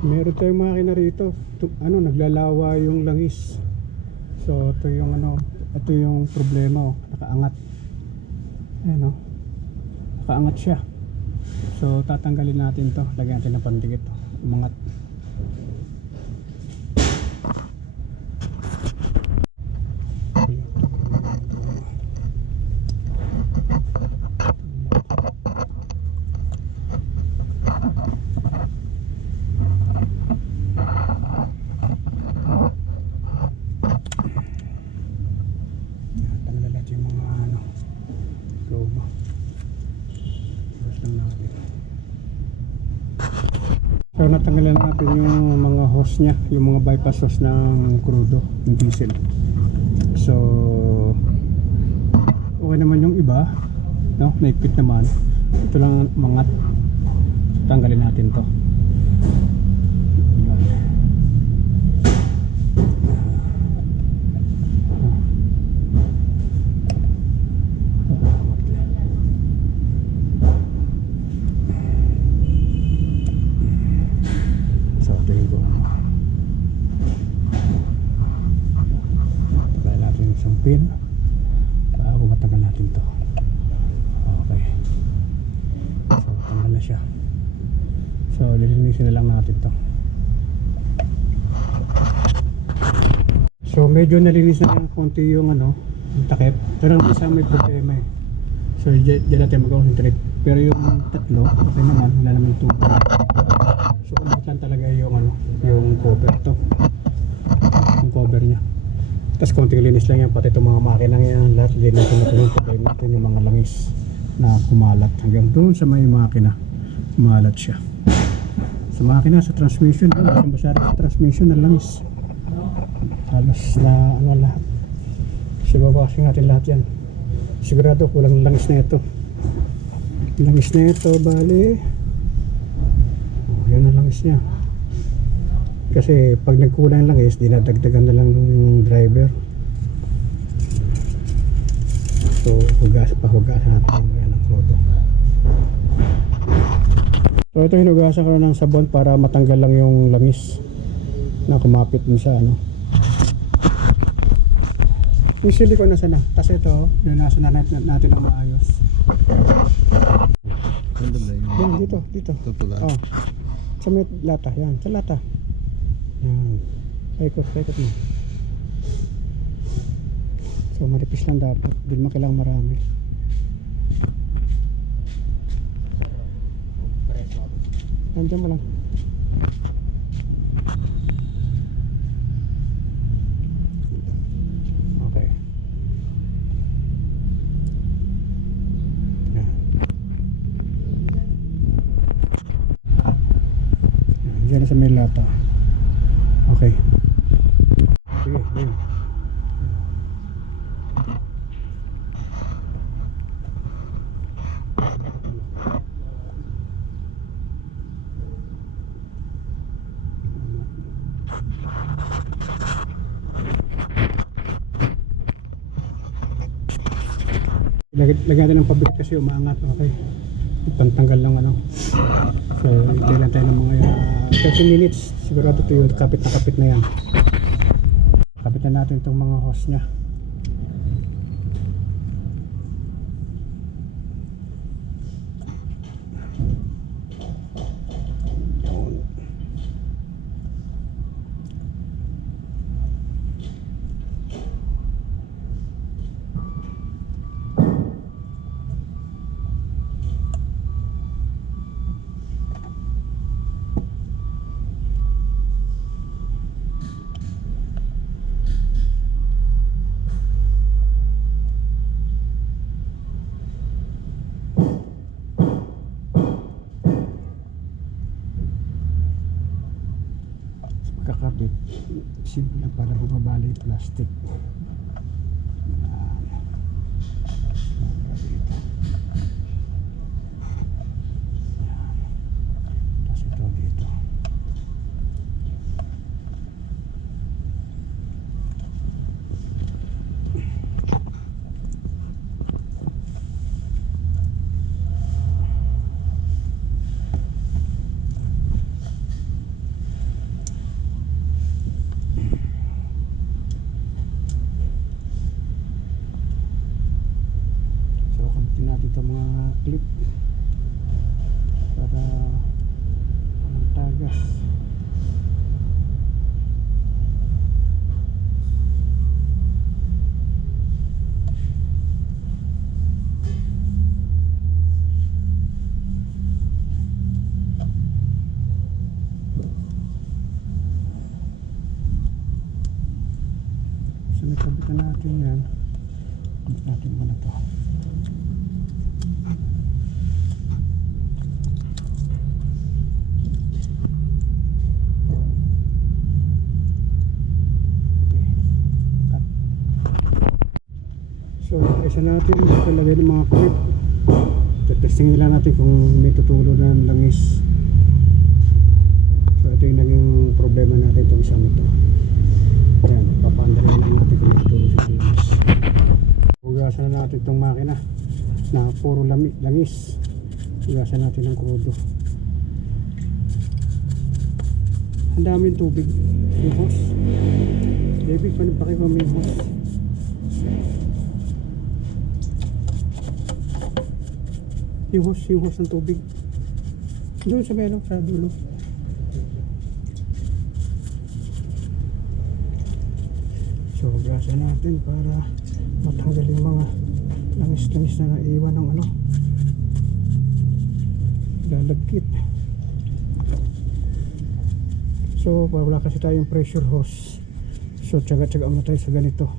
Meron tayong makina rito. Ano, naglalawa yung langis. So ito yung ano, ito yung problema, oh. Nakaangat. Ayan, oh. Nakaangat siya. So tatanggalin natin to. Lagyan natin ng pandikit, oh. Umangat. Tanggal natin yung mga ano, luma. Tapos lang natin. So natanggalan natin yung mga hose nya, yung mga bypass hose ng crudo, ng diesel. So okay naman yung iba, no? Naikpit naman. Ito lang mangat. Tanggalin natin to. So ito yung goma. Tanggalin natin yung isang pin bago matanggal natin to. Okay. So tanggal na siya. So lilinisin na lang natin to. So medyo nalinis na yung konti yung ano, yung takip. Pero ang isa may problema eh. So dyan natin mag-concentrate. Pero yung tatlo, okay naman, wala naman tubo. So umatan talaga yung ano, yung cover to. Yung cover nya. Tapos konting linis lang yan, pati itong mga makina yan, lahat linisin natin yung problema natin, yung mga langis na kumalat hanggang doon sa may makina. Kumalat siya. Sa makina, sa transmission, basa sa transmission na langis. Halos na ano lahat. Sibabasin natin lahat yan. Sigurado kulang langis na ito. Langis na ito, bali. Oh, yan ang langis niya. Kasi pag nagkulang langis, dinadagdagan na lang ng driver. So pahugasan natin yan ang crudo. So ito hinugasan ko ng sabon para matanggal lang yung langis na kumapit dun sa ano. Yung silicone nasa na. Kasi ito, yung nasa na natin ang maayos. Yan, dito. Oh. Sa may lata, yan. Sa lata. Yan. Paikot mo. So maripis lang dapat. Hindi mo kailangan marami. Nandiyan mo lang. Okay. Yan. Diyan sa may lata. Okay. Sige, yun. Lagyan natin ng pabigat kasi umaangat. Okay. Pantanggal lang ano. So hintay lang tayo ng mga 30 minutes. Sigurado ito yung kapit na yan. Kapit na natin itong mga hose nya. Kakapit simple lang para bumabali yung plastic. Tapos ito dito. langis. So nagkabitan natin yan. Kabit natin muna to. So, isa natin talagay ng mga clip. Testingin lang natin kung may tutulo na ng langis. So, ito yung naging problema natin itong isang ito. Ayan, papaandalin lang natin kung may tutulo siya ng langis. Hugasan na natin itong makina na puro langis. Hugasan natin ng krudo. Ang daming tubig. Yung hose. David, paano pa kayo may hose? Yung hose ng tubig doon sa melo, sa dulo. So gasan natin para matanggal yung mga langis-langis na naiwan ng ano, lalagkit. So wala kasi tayong pressure hose, so tsaga-tsaga muna tayo sa ganito.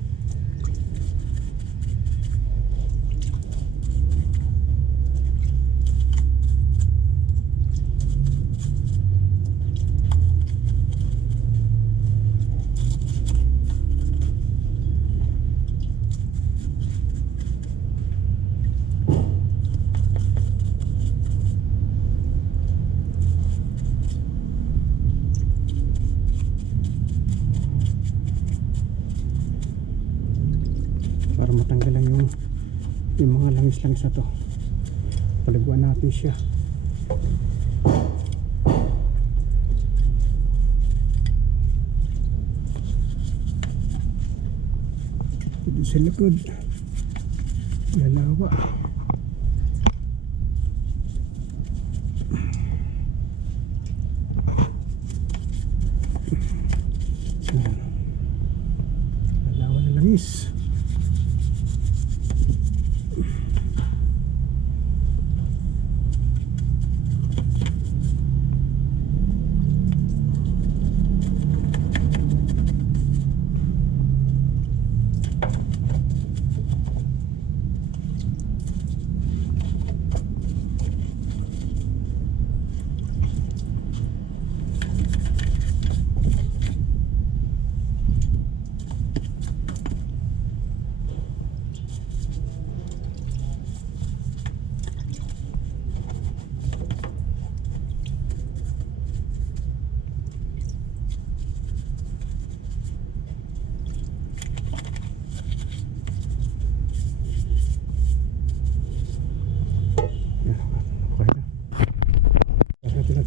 Para matanggal lang yung mga langis-langis na to. Paliguan natin siya. Dito sa likod lalawa. Lalawa ng langis.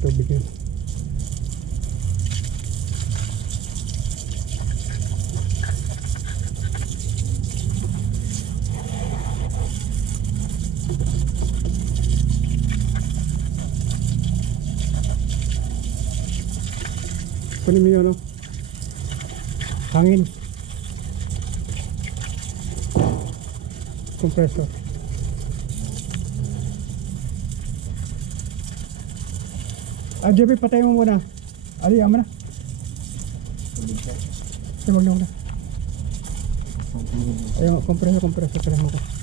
Tubig yun. Kunin mo yun, hangin, compressor. JB, patay mo muna. Ali, ama na. Ay, wag na muna. Ayun, compressor, pala mo ko.